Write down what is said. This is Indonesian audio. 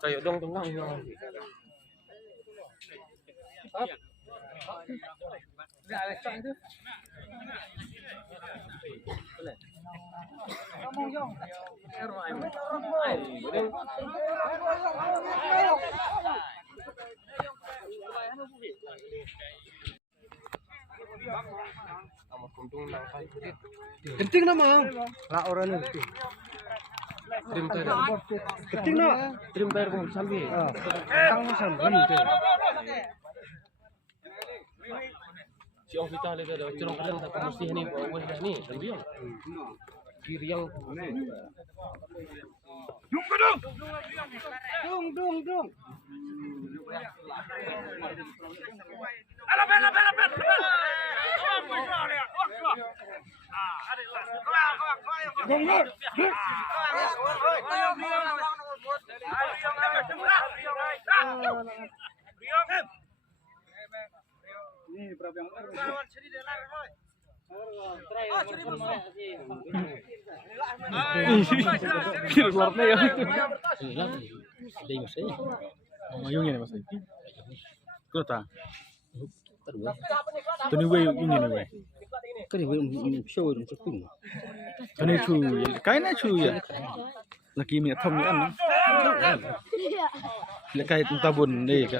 Kayo dong tengah ya. Kenting na mang. Lah orang ni. Trim tire. Kenting na. Trim tire kung sambil. Kang sambil ni. Si Ong Vita lagi ada curang kadang tak mesti ni buat ni sambil. Kiri yang Dung. Keluar ya. Dei masih. Oh, yung ini mas. Kau tak? Tuni we yung ini we. Kani show dong sepung. Tuni chu, kaya na chu ya. Lagi minat thong ni an. Lekai tabun ni ka.